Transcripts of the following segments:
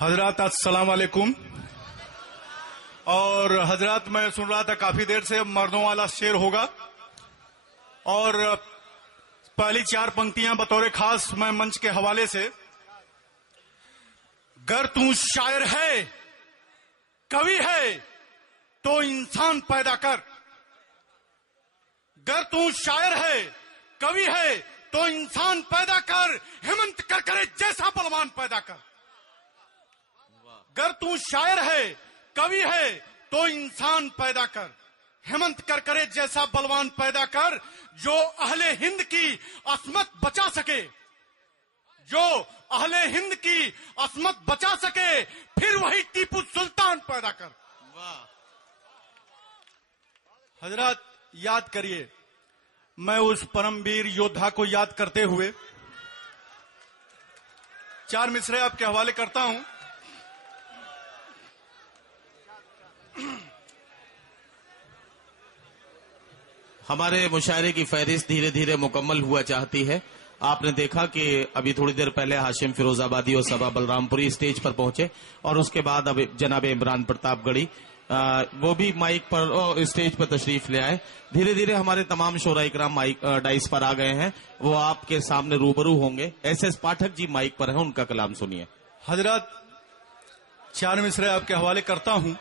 हजरत अस्सलाम वालेकुम। और हजरत मैं सुन रहा था काफी देर से मर्दों वाला शेर होगा और पहली चार पंक्तियां बतौर खास मैं मंच के हवाले से, गर तू शायर है कवि है तो इंसान पैदा कर, गर तू शायर है कवि है तो इंसान पैदा कर, हेमंत करकरे जैसा बलवान पैदा कर। गर तू शायर है कवि है तो इंसान पैदा कर, हेमंत करकरे जैसा बलवान पैदा कर, जो अहले हिंद की असमत बचा सके, जो अहले हिंद की असमत बचा सके, फिर वही टीपू सुल्तान पैदा कर। वाह हजरत, याद करिए, मैं उस परमवीर योद्धा को याद करते हुए चार मिसरे आपके हवाले करता हूं। हमारे मुशायरे की फहरिस्त धीरे धीरे मुकम्मल हुआ चाहती है। आपने देखा कि अभी थोड़ी देर पहले हाशिम फिरोजाबादी और सबा बलरामपुरी स्टेज पर पहुंचे और उसके बाद अब जनाब इमरान प्रतापगढ़ी वो भी माइक पर स्टेज पर तशरीफ ले आए। धीरे धीरे हमारे तमाम शोरा इकराम माइक डाइस पर आ गए हैं, वो आपके सामने रूबरू होंगे। एस पाठक जी माइक पर हैं, उनका कलाम सुनिए। हजरत, चार मिसरे आपके हवाले करता हूं।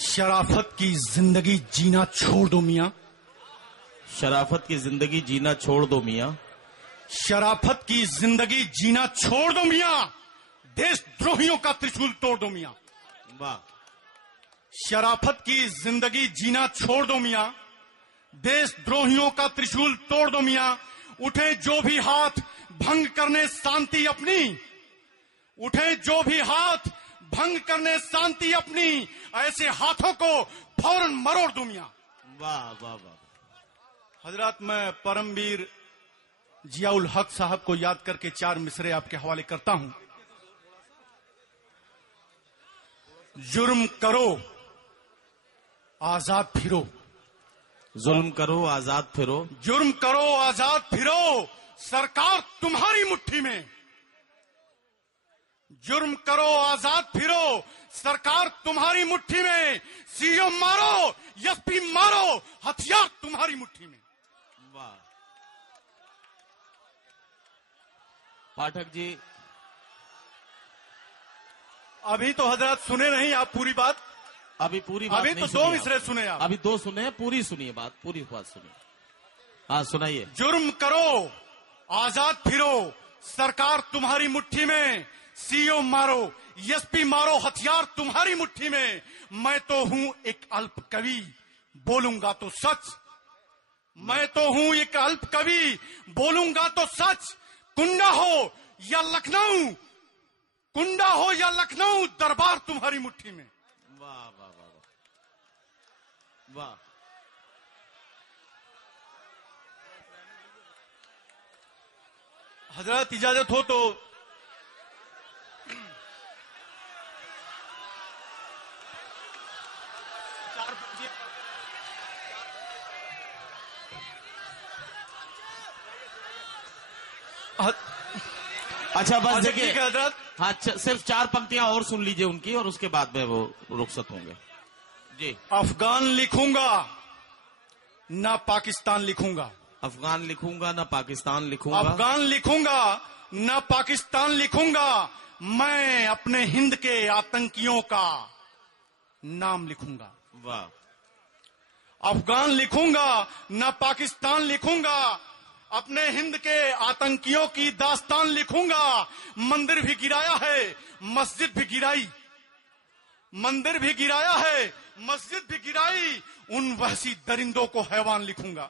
शराफत की जिंदगी जीना छोड़ दो मियां, शराफत की जिंदगी जीना छोड़ दो मियां, शराफत की जिंदगी जीना छोड़ दो मियां, देशद्रोहियों का त्रिशूल तोड़ दो मियां। वाह, शराफत की जिंदगी जीना छोड़ दो मियां, देशद्रोहियों का त्रिशूल तोड़ दो मियां। उठे जो भी हाथ भंग करने शांति अपनी, उठे जो भी हाथ भंग करने शांति अपनी, ऐसे हाथों को फौरन मरोड़ दो मियां। वाह वाह वाह। हजरत, मैं परमवीर जियाउल हक साहब को याद करके चार मिसरे आपके हवाले करता हूं। जुर्म करो आजाद फिरो, जुल्म करो आजाद फिरो, जुर्म करो आजाद फिरो, सरकार तुम्हारी मुट्ठी में, जुर्म करो आजाद फिरो, सरकार तुम्हारी मुट्ठी में, सीओ मारो एसपी मारो, हथियार तुम्हारी मुट्ठी में। वाह पाठक जी, अभी तो हजरत सुने नहीं आप पूरी बात, अभी पूरी बात अभी नहीं तो दो मिसरे सुने आप, अभी दो सुने हैं, पूरी सुनिए बात, पूरी बात सुनिए। हाँ सुनाइए। जुर्म करो आजाद फिरो, सरकार तुम्हारी मुट्ठी में, सीओ मारो एसपी मारो, हथियार तुम्हारी मुट्ठी में। मैं तो हूं एक अल्प कवि, बोलूंगा तो सच, मैं तो हूं एक अल्प कवि, बोलूंगा तो सच। कुंडा हो या लखनऊ, कुंडा हो या लखनऊ, दरबार तुम्हारी मुट्ठी में। वाह वाह वाह वाह। हजरत, इजाजत हो तो अच्छा बस देखिए हजरत, हाँ, सिर्फ चार पंक्तियां और सुन लीजिए उनकी और उसके बाद में वो रुखसत होंगे जी। अफगान लिखूंगा ना पाकिस्तान लिखूंगा, अफगान लिखूंगा ना पाकिस्तान लिखूंगा, अफगान लिखूंगा ना पाकिस्तान लिखूंगा, मैं अपने हिंद के आतंकियों का नाम लिखूंगा। वाह। अफगान लिखूंगा ना पाकिस्तान लिखूंगा, अपने हिंद के आतंकियों की दास्तान लिखूंगा। मंदिर भी गिराया है मस्जिद भी गिराई, मंदिर भी गिराया है मस्जिद भी गिराई, उन वहशी दरिंदों को हैवान लिखूंगा।